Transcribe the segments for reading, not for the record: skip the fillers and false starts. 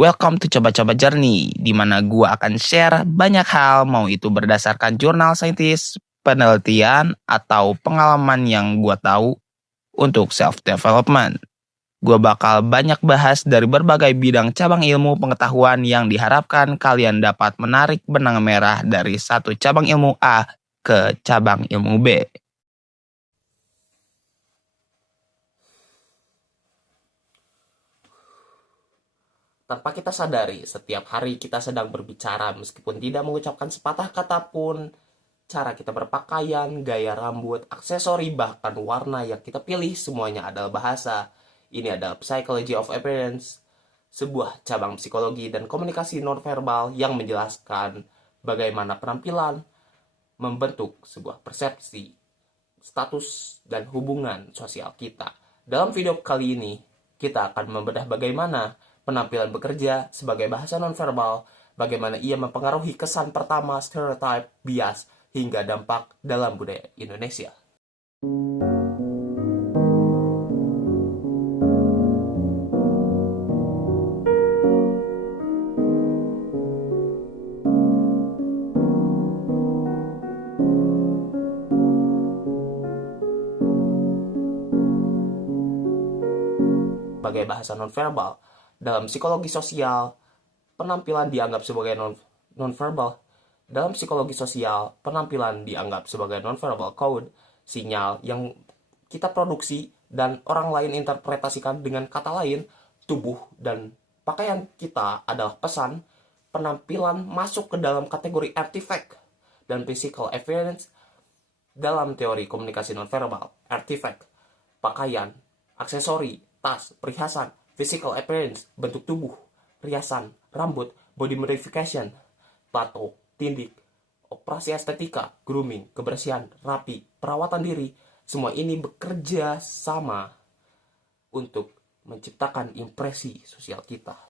Welcome to Coba-Coba Journey, di mana gua akan share banyak hal, mau itu berdasarkan jurnal saintis, penelitian, atau pengalaman yang gua tahu untuk self-development. Gua bakal banyak bahas dari berbagai bidang cabang ilmu pengetahuan yang diharapkan kalian dapat menarik benang merah dari satu cabang ilmu A ke cabang ilmu B. Tanpa kita sadari, setiap hari kita sedang berbicara meskipun tidak mengucapkan sepatah kata pun. Cara kita berpakaian, gaya rambut, aksesori, bahkan warna yang kita pilih semuanya adalah bahasa. Ini adalah Psychology of Appearance, sebuah cabang psikologi dan komunikasi nonverbal yang menjelaskan bagaimana penampilan membentuk sebuah persepsi, status, dan hubungan sosial kita. Dalam video kali ini, kita akan membedah bagaimana penampilan bekerja sebagai bahasa nonverbal, bagaimana ia mempengaruhi kesan pertama, stereotype, bias, hingga dampak dalam budaya Indonesia. Sebagai bahasa nonverbal, dalam psikologi sosial, penampilan dianggap sebagai nonverbal. Dalam psikologi sosial, penampilan dianggap sebagai nonverbal code, sinyal yang kita produksi dan orang lain interpretasikan dengan kata lain. Tubuh dan pakaian kita adalah pesan. Penampilan masuk ke dalam kategori artifact dan physical appearance dalam teori komunikasi nonverbal. Artifact, pakaian, aksesori, tas, perhiasan, physical appearance, bentuk tubuh, perhiasan, rambut, body modification, tato, tindik, operasi estetika, grooming, kebersihan, rapi, perawatan diri. Semua ini bekerja sama untuk menciptakan impresi sosial kita.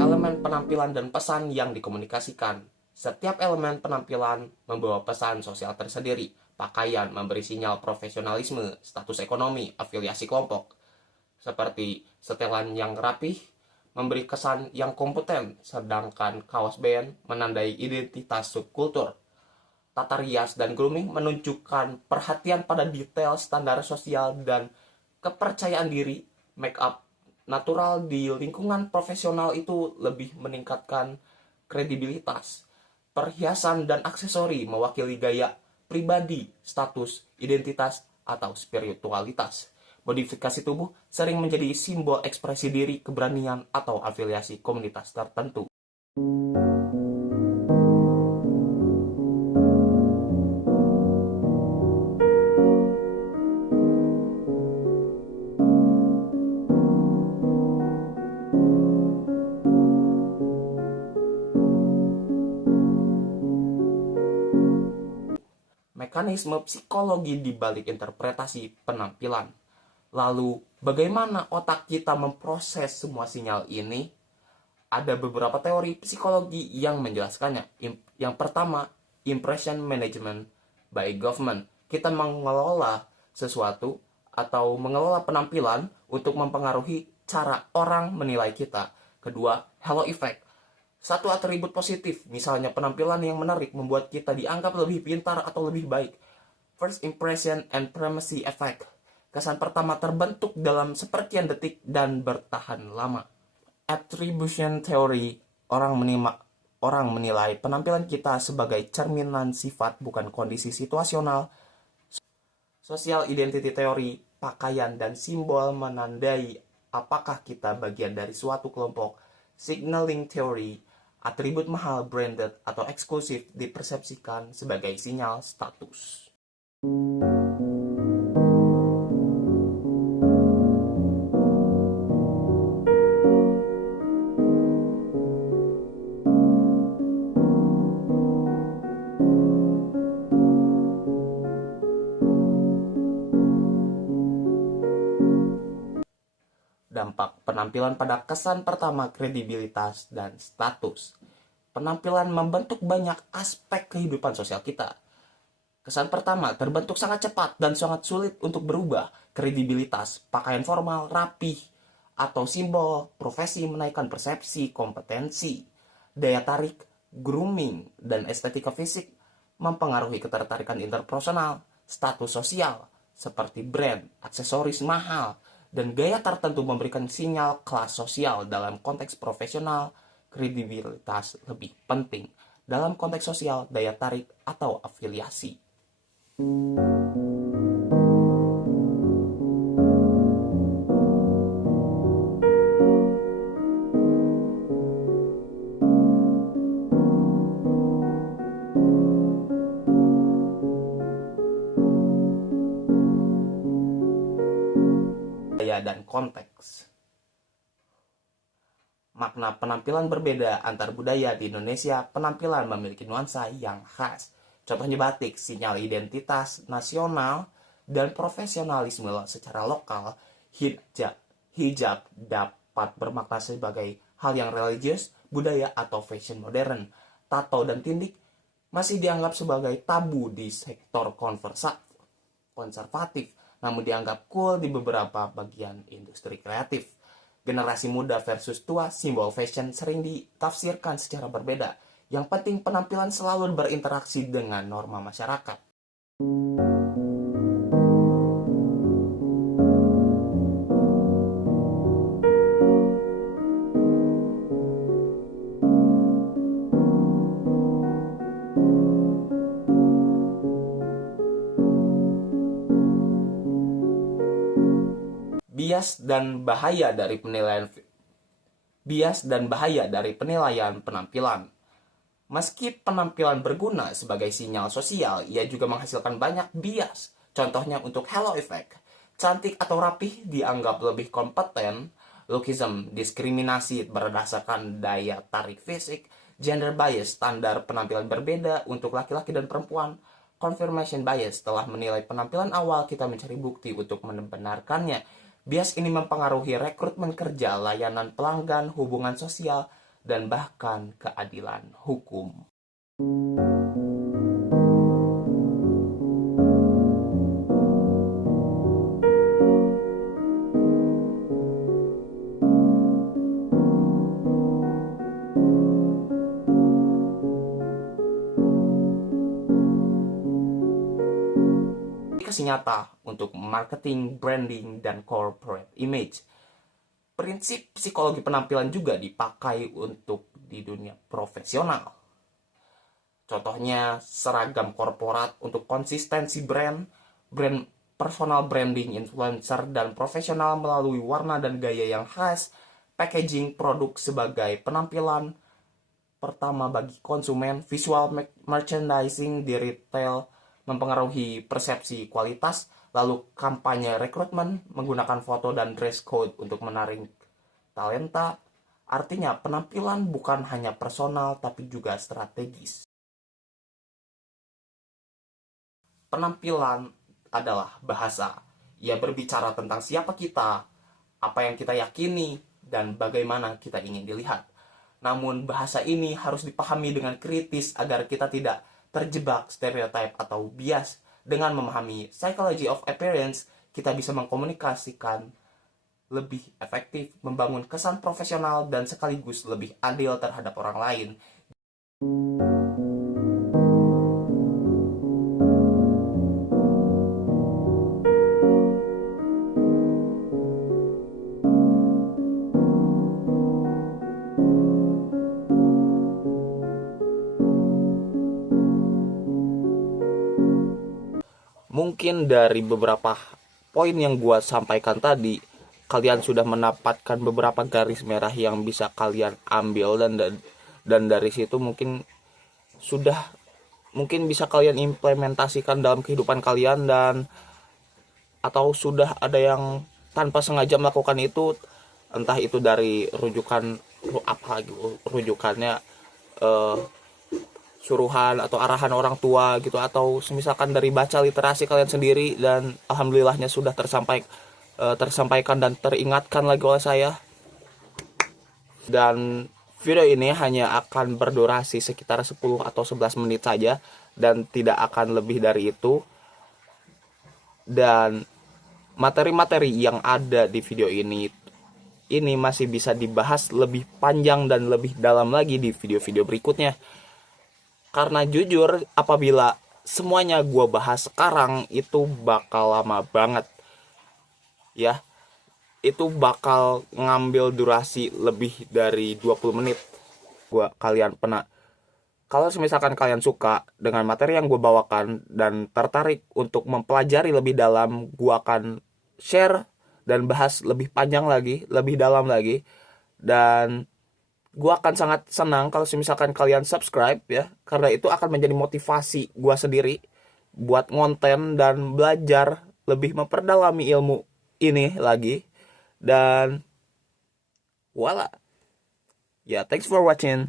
Elemen penampilan dan pesan yang dikomunikasikan. Setiap elemen penampilan membawa pesan sosial tersendiri. Pakaian memberi sinyal profesionalisme, status ekonomi, afiliasi kelompok. Seperti setelan yang rapih memberi kesan yang kompeten, sedangkan kaos band menandai identitas subkultur. Tata rias dan grooming menunjukkan perhatian pada detail, standar sosial, dan kepercayaan diri. Make up natural di lingkungan profesional itu lebih meningkatkan kredibilitas. Perhiasan dan aksesori mewakili gaya pribadi, status, identitas, atau spiritualitas. Modifikasi tubuh sering menjadi simbol ekspresi diri, keberanian, atau afiliasi komunitas tertentu. Mekanisme psikologi di balik interpretasi penampilan. Lalu, bagaimana otak kita memproses semua sinyal ini? Ada beberapa teori psikologi yang menjelaskannya. Yang pertama, impression management by government. Kita mengelola sesuatu atau mengelola penampilan untuk mempengaruhi cara orang menilai kita. Kedua, halo effect. Satu atribut positif, misalnya penampilan yang menarik membuat kita dianggap lebih pintar atau lebih baik. First impression and primacy effect. Kesan pertama terbentuk dalam sepertian detik dan bertahan lama. Attribution theory, orang menilai penampilan kita sebagai cerminan sifat bukan kondisi situasional. Social identity theory, pakaian dan simbol menandai apakah kita bagian dari suatu kelompok. Signaling theory, atribut mahal, branded, atau eksklusif dipersepsikan sebagai sinyal status. dampak penampilan pada kesan pertama, kredibilitas, dan status. Penampilan membentuk banyak aspek kehidupan sosial kita. Kesan pertama terbentuk sangat cepat dan sangat sulit untuk berubah. Kredibilitas, pakaian formal, rapih, atau simbol profesi menaikkan persepsi, kompetensi. Daya tarik, grooming, dan estetika fisik mempengaruhi ketertarikan interpersonal. Status sosial, seperti brand, aksesoris mahal, dan gaya tertentu memberikan sinyal kelas sosial. Dalam konteks profesional, kredibilitas lebih penting. Dalam konteks sosial, daya tarik atau afiliasi. Daya dan konteks. Makna penampilan berbeda antar budaya. Di Indonesia, penampilan memiliki nuansa yang khas. Contohnya batik, sinyal identitas nasional dan profesionalisme secara lokal. Hijab dapat bermakna sebagai hal yang religius, budaya, atau fashion modern. Tato dan tindik masih dianggap sebagai tabu di sektor konservatif, namun dianggap cool di beberapa bagian industri kreatif. Generasi muda versus tua, simbol fashion sering ditafsirkan secara berbeda. Yang penting penampilan selalu berinteraksi dengan norma masyarakat. Bias dan bahaya dari penilaian penampilan. Meski penampilan berguna sebagai sinyal sosial, ia juga menghasilkan banyak bias. Contohnya untuk halo effect. Cantik atau rapih dianggap lebih kompeten. Lookism, diskriminasi berdasarkan daya tarik fisik. Gender bias, standar penampilan berbeda untuk laki-laki dan perempuan. Confirmation bias, setelah menilai penampilan awal, kita mencari bukti untuk membenarkannya. Bias ini mempengaruhi rekrutmen kerja, layanan pelanggan, hubungan sosial, dan bahkan keadilan hukum. Aplikasi nyata untuk marketing, branding, dan corporate image. Prinsip psikologi penampilan juga dipakai untuk di dunia profesional. Contohnya seragam korporat untuk konsistensi brand personal branding, influencer, dan profesional melalui warna dan gaya yang khas, packaging produk sebagai penampilan pertama bagi konsumen, visual merchandising di retail mempengaruhi persepsi kualitas. Lalu kampanye rekrutmen menggunakan foto dan dress code untuk menarik talenta. Artinya penampilan bukan hanya personal tapi juga strategis. Penampilan adalah bahasa. Ia berbicara tentang siapa kita, apa yang kita yakini, dan bagaimana kita ingin dilihat. Namun bahasa ini harus dipahami dengan kritis agar kita tidak terjebak stereotip atau bias. Dengan memahami psychology of appearance, kita bisa mengkomunikasikan lebih efektif, membangun kesan profesional, dan sekaligus lebih adil terhadap orang lain. Mungkin dari beberapa poin yang gua sampaikan tadi, kalian sudah mendapatkan beberapa garis merah yang bisa kalian ambil, dan dari situ mungkin bisa kalian implementasikan dalam kehidupan kalian, dan atau sudah ada yang tanpa sengaja melakukan itu, entah itu dari rujukannya suruhan atau arahan orang tua gitu, atau misalkan dari baca literasi kalian sendiri dan alhamdulillahnya sudah tersampaikan dan teringatkan lagi oleh saya. Dan video ini hanya akan berdurasi sekitar 10 atau 11 menit saja dan tidak akan lebih dari itu. Dan materi-materi yang ada di video ini masih bisa dibahas lebih panjang dan lebih dalam lagi di video-video berikutnya. Karena jujur, apabila semuanya gue bahas sekarang itu bakal lama banget. Ya, itu bakal ngambil durasi lebih dari 20 menit. Kalau misalkan kalian suka dengan materi yang gue bawakan dan tertarik untuk mempelajari lebih dalam, gue akan share dan bahas lebih panjang lagi, lebih dalam lagi. Dan gue akan sangat senang kalau misalkan kalian subscribe ya, karena itu akan menjadi motivasi gue sendiri buat ngonten dan belajar lebih memperdalami ilmu ini lagi. Dan voila. Ya, thanks for watching.